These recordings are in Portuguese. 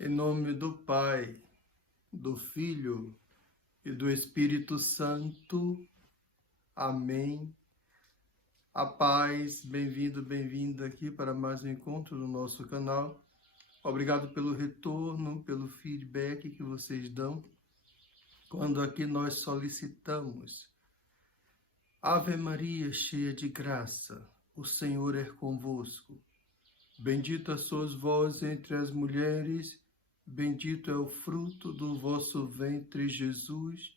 Em nome do Pai, do Filho e do Espírito Santo. Amém. A paz, bem-vindo, bem-vinda aqui para mais um encontro no nosso canal. Obrigado pelo retorno, pelo feedback que vocês dão quando aqui nós solicitamos. Ave Maria, cheia de graça, o Senhor é convosco. Bendita sois vós entre as mulheres, bendito é o fruto do vosso ventre, Jesus.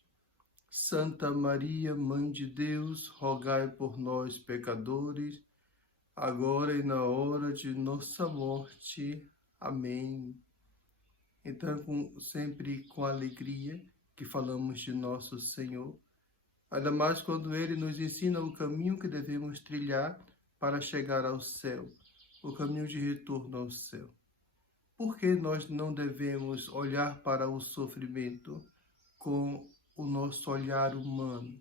Santa Maria, Mãe de Deus, rogai por nós, pecadores, agora e na hora de nossa morte. Amém. Então, sempre com alegria que falamos de nosso Senhor, ainda mais quando Ele nos ensina o caminho que devemos trilhar para chegar ao céu, o caminho de retorno ao céu. Por que nós não devemos olhar para o sofrimento com o nosso olhar humano?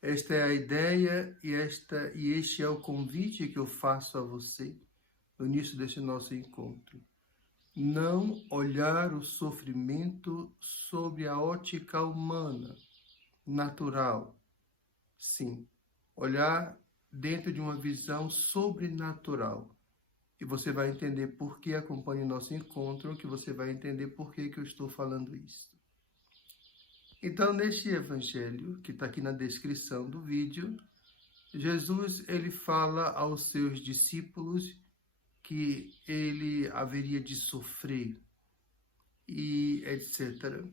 Esta é a ideia e este é o convite que eu faço a você no início deste nosso encontro. Não olhar o sofrimento sob a ótica humana, natural. Sim, olhar dentro de uma visão sobrenatural. E você vai entender por que acompanha o nosso encontro, que você vai entender por que eu estou falando isso. Então, neste evangelho, que está aqui na descrição do vídeo, Jesus ele fala aos seus discípulos que ele haveria de sofrer e etc.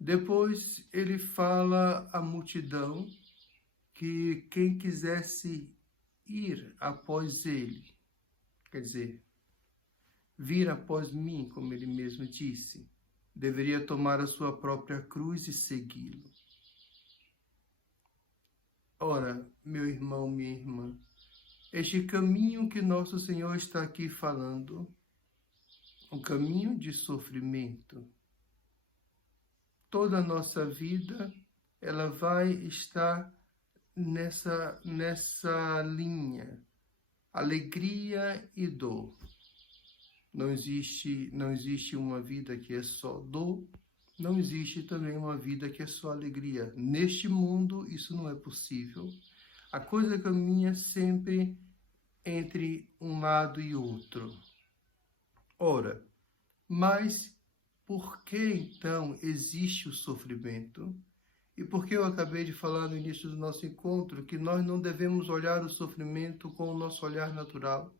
Depois ele fala à multidão que quem quisesse ir após ele, quer dizer, vir após mim, como ele mesmo disse, deveria tomar a sua própria cruz e segui-lo. Ora, meu irmão, minha irmã, este caminho que nosso Senhor está aqui falando, um caminho de sofrimento, toda a nossa vida, ela vai estar nessa linha, alegria e dor. Não existe uma vida que é só dor, não existe também uma vida que é só alegria. Neste mundo, isso não é possível. A coisa caminha sempre entre um lado e outro. Ora, mas por que então existe o sofrimento? E por que eu acabei de falar no início do nosso encontro que nós não devemos olhar o sofrimento com o nosso olhar natural?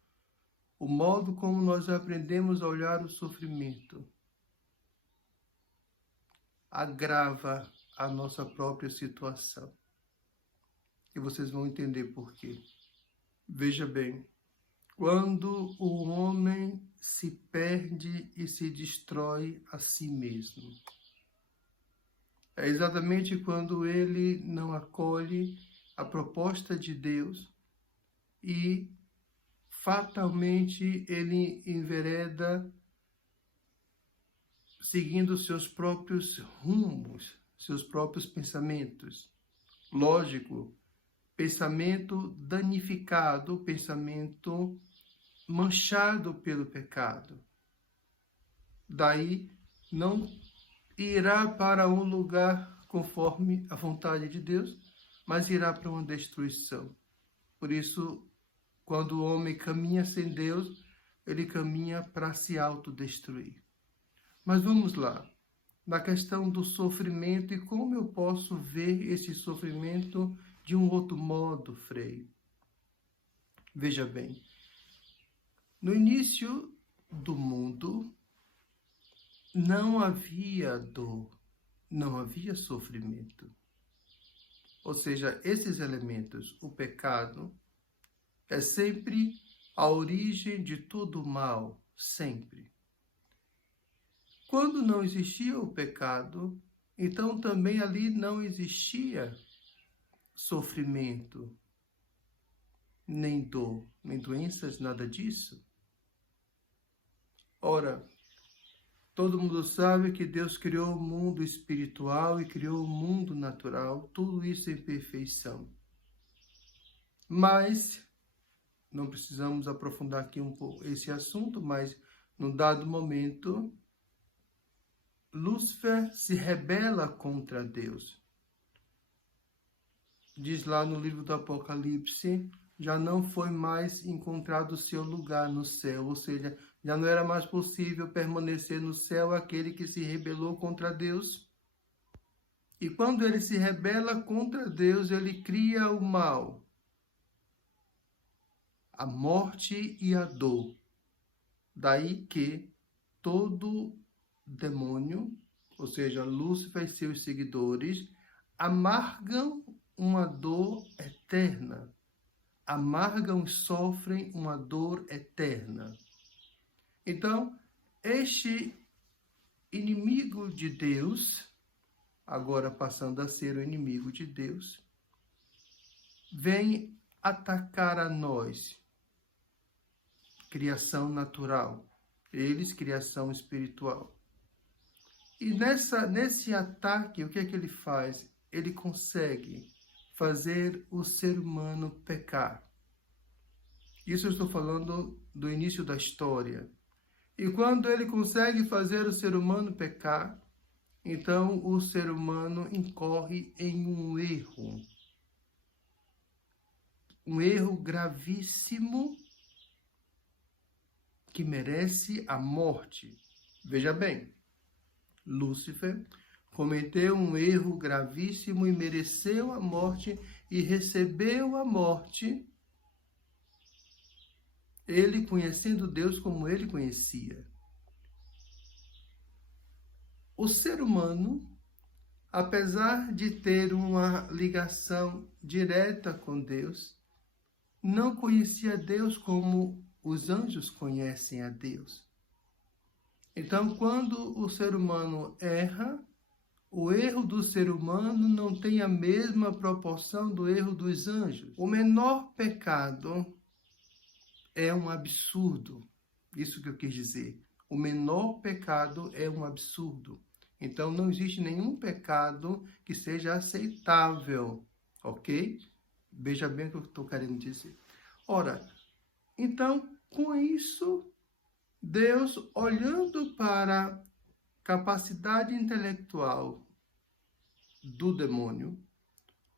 O modo como nós aprendemos a olhar o sofrimento agrava a nossa própria situação. E vocês vão entender por quê. Veja bem, quando o homem se perde e se destrói a si mesmo, é exatamente quando ele não acolhe a proposta de Deus e fatalmente ele envereda seguindo seus próprios rumos, seus próprios pensamentos. Lógico, pensamento danificado, pensamento manchado pelo pecado. Daí não irá para um lugar conforme a vontade de Deus, mas irá para uma destruição. Por isso, quando o homem caminha sem Deus, ele caminha para se autodestruir. Mas vamos lá, na questão do sofrimento e como eu posso ver esse sofrimento de um outro modo, Frei. Veja bem, no início do mundo não havia dor, não havia sofrimento. Ou seja, esses elementos, o pecado, é sempre a origem de todo mal, sempre. Quando não existia o pecado, então também ali não existia sofrimento, nem dor, nem doenças, nada disso. Ora, todo mundo sabe que Deus criou o mundo espiritual e criou o mundo natural, tudo isso em perfeição. Mas, não precisamos aprofundar aqui um pouco esse assunto, mas num dado momento, Lúcifer se rebela contra Deus. Diz lá no livro do Apocalipse, já não foi mais encontrado o seu lugar no céu, ou seja, já não era mais possível permanecer no céu aquele que se rebelou contra Deus. E quando ele se rebela contra Deus, ele cria o mal, a morte e a dor. Daí que todo demônio, ou seja, Lúcifer e seus seguidores, amargam uma dor eterna. Amargam e sofrem uma dor eterna. Então, este inimigo de Deus, agora passando a ser o inimigo de Deus, vem atacar a nós, criação natural, eles, criação espiritual. E nesse ataque, o que é que ele faz? Ele consegue fazer o ser humano pecar. Isso eu estou falando do início da história. E quando ele consegue fazer o ser humano pecar, então o ser humano incorre em um erro. Um erro gravíssimo que merece a morte. Veja bem, Lúcifer cometeu um erro gravíssimo e mereceu a morte e recebeu a morte, ele conhecendo Deus como ele conhecia. O ser humano, apesar de ter uma ligação direta com Deus, não conhecia Deus como os anjos conhecem a Deus. Então, quando o ser humano erra, o erro do ser humano não tem a mesma proporção do erro dos anjos. O menor pecado é um absurdo. Isso que eu quis dizer. O menor pecado é um absurdo. Então, não existe nenhum pecado que seja aceitável, ok? Veja bem o que eu estou querendo dizer. Ora, então, com isso, Deus, olhando para a capacidade intelectual do demônio,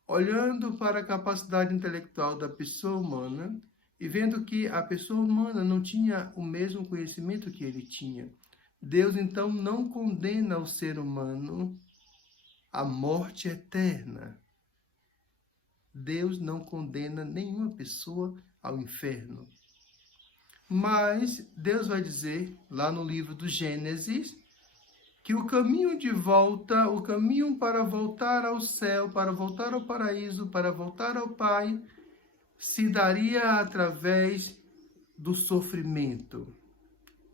olhando para a capacidade intelectual da pessoa humana e vendo que a pessoa humana não tinha o mesmo conhecimento que ele tinha, Deus então não condena o ser humano à morte eterna. Deus não condena nenhuma pessoa ao inferno. Mas Deus vai dizer, lá no livro do Gênesis, que o caminho de volta, o caminho para voltar ao céu, para voltar ao paraíso, para voltar ao Pai, se daria através do sofrimento.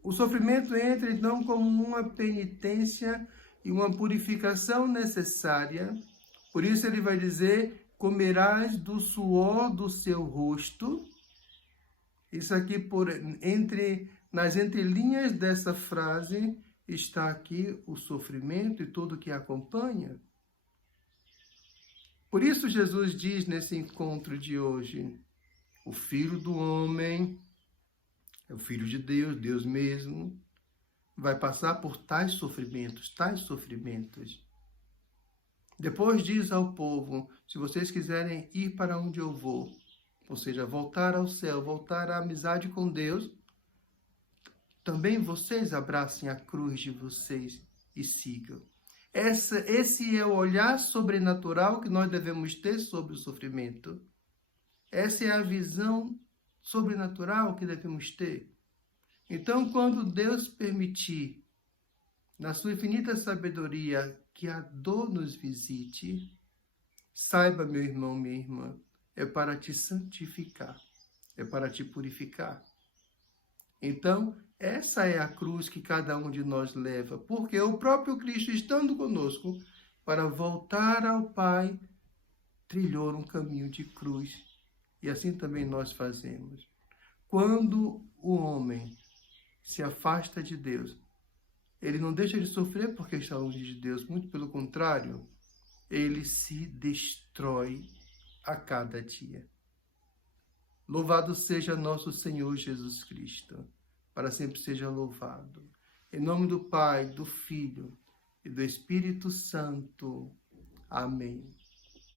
O sofrimento entra, então, como uma penitência e uma purificação necessária. Por isso ele vai dizer, comerás do suor do seu rosto. Isso aqui, nas entrelinhas dessa frase, está aqui o sofrimento e tudo o que acompanha. Por isso Jesus diz nesse encontro de hoje, o Filho do Homem, é o Filho de Deus, Deus mesmo, vai passar por tais sofrimentos, tais sofrimentos. Depois diz ao povo, se vocês quiserem ir para onde eu vou, ou seja, voltar ao céu, voltar à amizade com Deus, também vocês abracem a cruz de vocês e sigam. Esse é o olhar sobrenatural que nós devemos ter sobre o sofrimento. Essa é a visão sobrenatural que devemos ter. Então, quando Deus permitir, na sua infinita sabedoria, que a dor nos visite, saiba, meu irmão, minha irmã, é para te santificar, é para te purificar. Então, essa é a cruz que cada um de nós leva, porque o próprio Cristo, estando conosco, para voltar ao Pai, trilhou um caminho de cruz. E assim também nós fazemos. Quando o homem se afasta de Deus, ele não deixa de sofrer porque está longe de Deus, muito pelo contrário, ele se destrói a cada dia. Louvado seja nosso Senhor Jesus Cristo, para sempre seja louvado. Em nome do Pai, do Filho e do Espírito Santo. Amém.